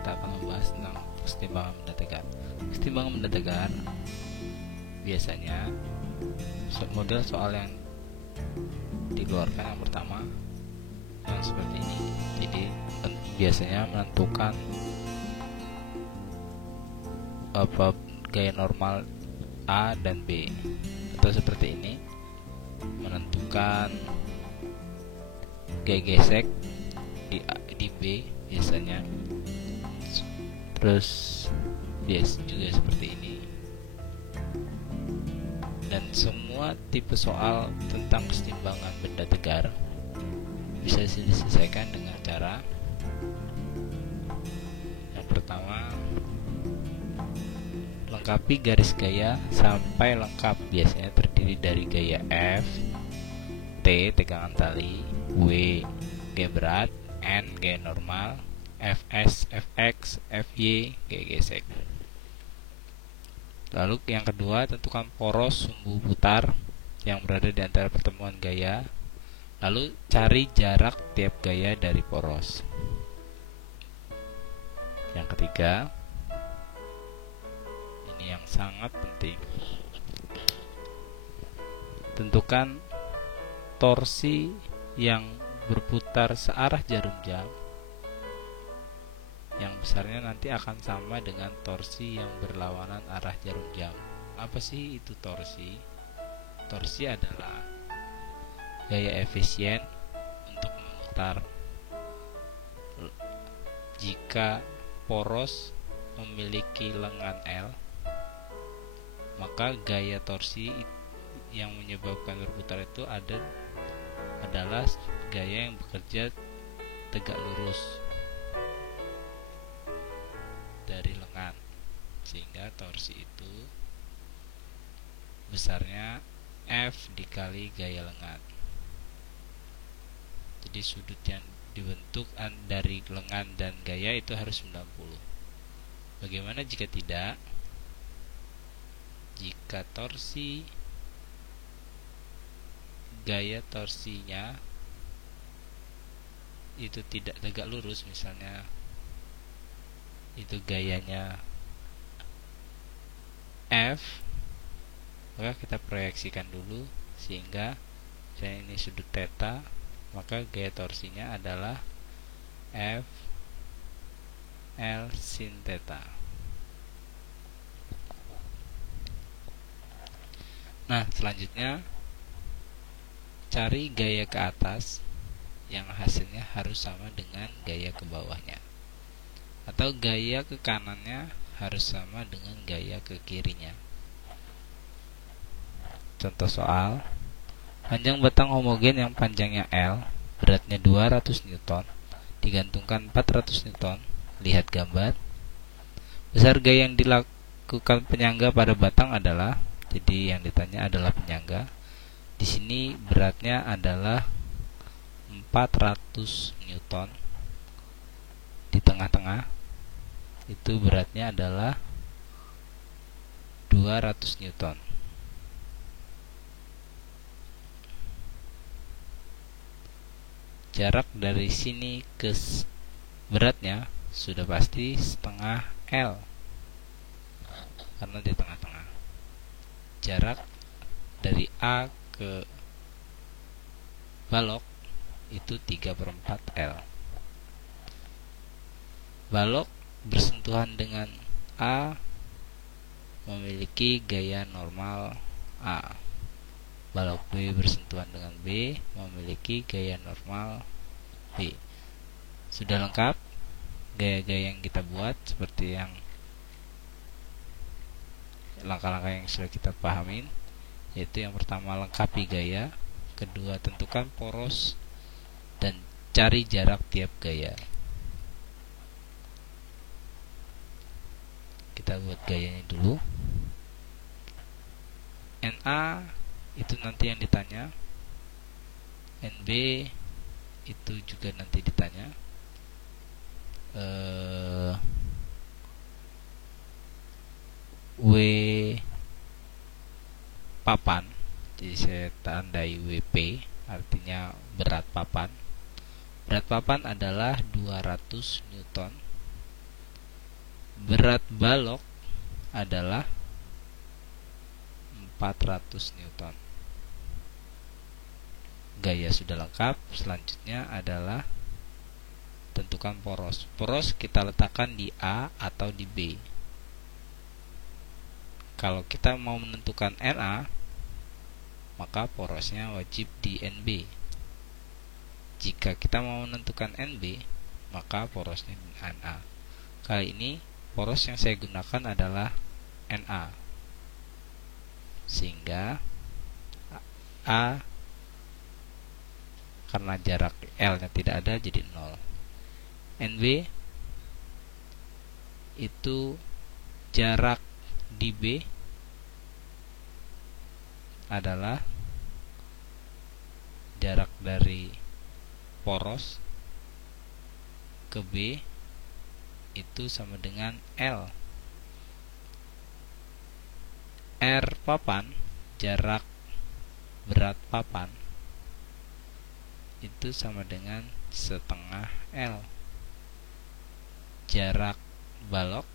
kita akan membahas tentang kesetimbangan benda tegar. Kesetimbangan benda tegar biasanya model soal yang dikeluarkan yang pertama yang seperti ini. Jadi biasanya menentukan gaya normal A dan B, atau seperti ini menentukan gaya gesek di B biasanya. Terus juga seperti ini. Dan semua tipe soal tentang kesetimbangan benda tegar bisa diselesaikan dengan cara yang pertama, lengkapi garis gaya sampai lengkap. Biasanya terdiri dari gaya F, T tegangan tali, W gaya berat, N gaya normal, Fs, Fx, Fy gaya gesek. Lalu yang kedua, tentukan poros sumbu putar yang berada di antara pertemuan gaya. Lalu cari jarak tiap gaya dari poros. Yang ketiga, ini yang sangat penting, tentukan torsi yang berputar searah jarum jam yang besarnya nanti akan sama dengan torsi yang berlawanan arah jarum jam. Apa sih itu torsi? Torsi adalah gaya efisien untuk memutar jika poros memiliki lengan L, maka gaya torsi yang menyebabkan berputar itu adalah gaya yang bekerja tegak lurus dari lengan, sehingga torsi itu besarnya F dikali gaya lengan. Jadi sudut yang dibentuk dari lengan dan gaya itu harus 90. Bagaimana jika tidak? Jika torsi gaya torsinya itu tidak tegak lurus, misalnya itu gayanya F, maka kita proyeksikan dulu sehingga misalnya ini sudut theta, maka gaya torsinya adalah F L sin theta. Nah, selanjutnya cari gaya ke atas yang hasilnya harus sama dengan gaya ke bawahnya, atau gaya ke kanannya harus sama dengan gaya ke kirinya. Contoh soal, panjang batang homogen yang panjangnya L, beratnya 200 Newton, digantungkan 400 Newton. Lihat gambar. Besar gaya yang dilakukan penyangga pada batang adalah, jadi yang ditanya adalah penyangga. Di sini beratnya adalah 400 Newton. Di tengah-tengah itu beratnya adalah 200 Newton. Jarak dari sini ke beratnya sudah pasti setengah L karena di tengah-tengah. Jarak dari A ke balok itu 3/4 L. Balok bersentuhan dengan A memiliki gaya normal A. Balok B bersentuhan dengan B memiliki gaya normal B. Sudah lengkap gaya-gaya yang kita buat, seperti yang langkah-langkah yang sudah kita pahamin, yaitu yang pertama lengkapi gaya, kedua tentukan poros, dan cari jarak tiap gaya. Kita buat gayanya dulu. NA itu nanti yang ditanya, NB itu juga nanti ditanya. W papan, jadi saya tandai WP, artinya berat papan. Berat papan adalah 200 Newton. berat balok adalah 400 Newton. Gaya sudah lengkap. Selanjutnya adalah tentukan poros. Poros kita letakkan di A atau di B. Kalau kita mau menentukan Na, maka porosnya wajib di NB. Jika kita mau menentukan NB, maka porosnya di Na. Kali ini poros yang saya gunakan adalah Na, sehingga A karena jarak L nya tidak ada jadi 0. NB itu jarak di B adalah jarak dari poros ke B itu sama dengan L. R papan, jarak berat papan, itu sama dengan setengah L. Jarak balok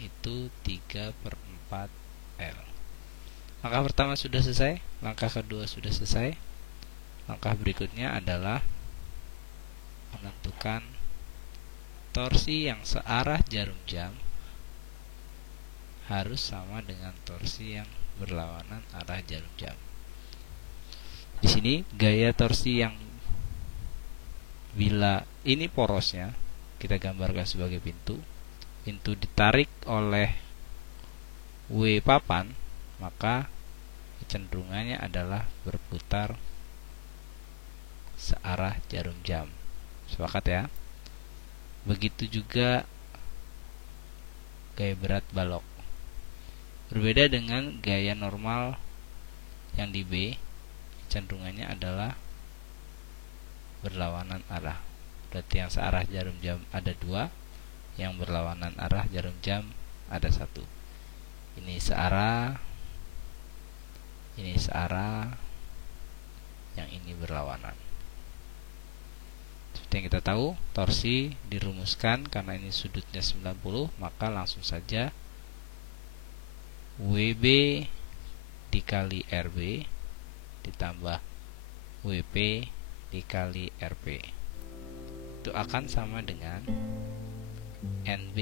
itu 3/4 L. Langkah pertama sudah selesai. Langkah kedua sudah selesai. Langkah berikutnya adalah menentukan torsi yang searah jarum jam harus sama dengan torsi yang berlawanan arah jarum jam. Di sini gaya torsi yang bila ini porosnya kita gambarkan sebagai pintu. Pintu ditarik oleh W papan, maka kecenderungannya adalah berputar searah jarum jam. Sepakat ya? Begitu juga gaya berat balok. Berbeda dengan gaya normal yang di B, kecenderungannya adalah berlawanan arah. Berarti yang searah jarum jam ada 2, yang berlawanan arah jarum jam ada 1. Ini searah, yang ini berlawanan. Seperti yang kita tahu, torsi dirumuskan karena ini sudutnya 90, maka langsung saja WB dikali RB ditambah WP dikali RP itu akan sama dengan NB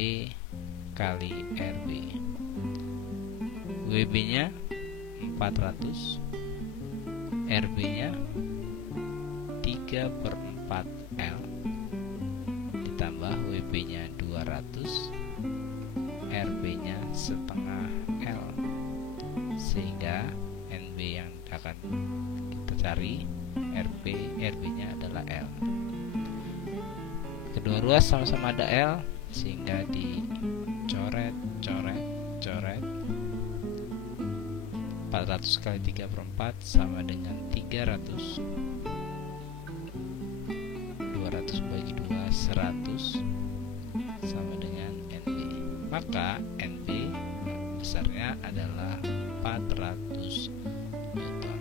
kali RB. WB nya 400, RB nya 3/4 L ditambah WP nya 200, RB nya setengah L, sehingga NB yang akan kita cari RB nya adalah L. Kedua ruas sama-sama ada L, sehingga dicoret 400 kali 3/4 sama dengan 300. 200 bagi 2 100 sama dengan NB. Maka NB besarnya adalah 400 Newton.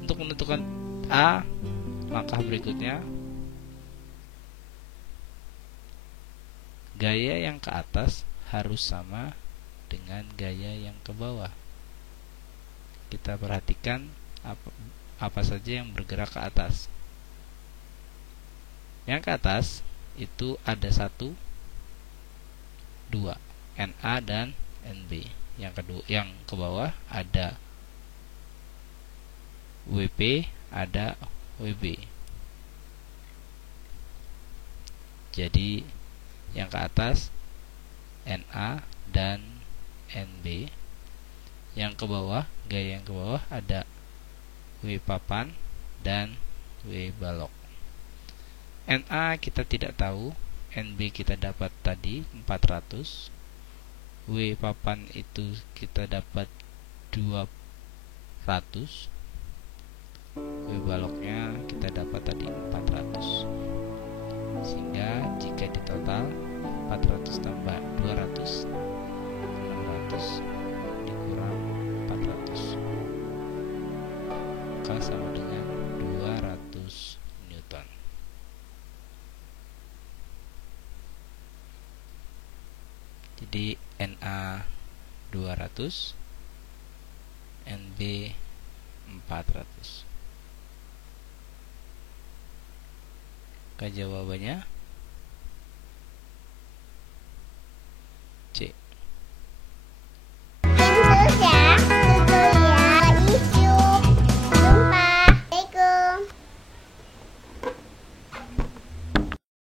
Untuk menentukan A, langkah berikutnya gaya yang ke atas harus sama dengan gaya yang ke bawah. Kita perhatikan apa saja yang bergerak ke atas. Yang ke atas itu ada 1, 2, NA dan NB. Yang ke bawah ada WP, ada WB. Jadi yang ke atas NA dan NB. Yang ke bawah, gaya yang ke bawah ada W papan dan W balok. NA kita tidak tahu, NB kita dapat tadi 400, W papan itu kita dapat 200, W baloknya kita dapat tadi 400. Sehingga jika ditotal 400 tambah 200 600 dikurang 400, maka sama dengan 200 Newton. Jadi Na 200, Nb 400. Jawabannya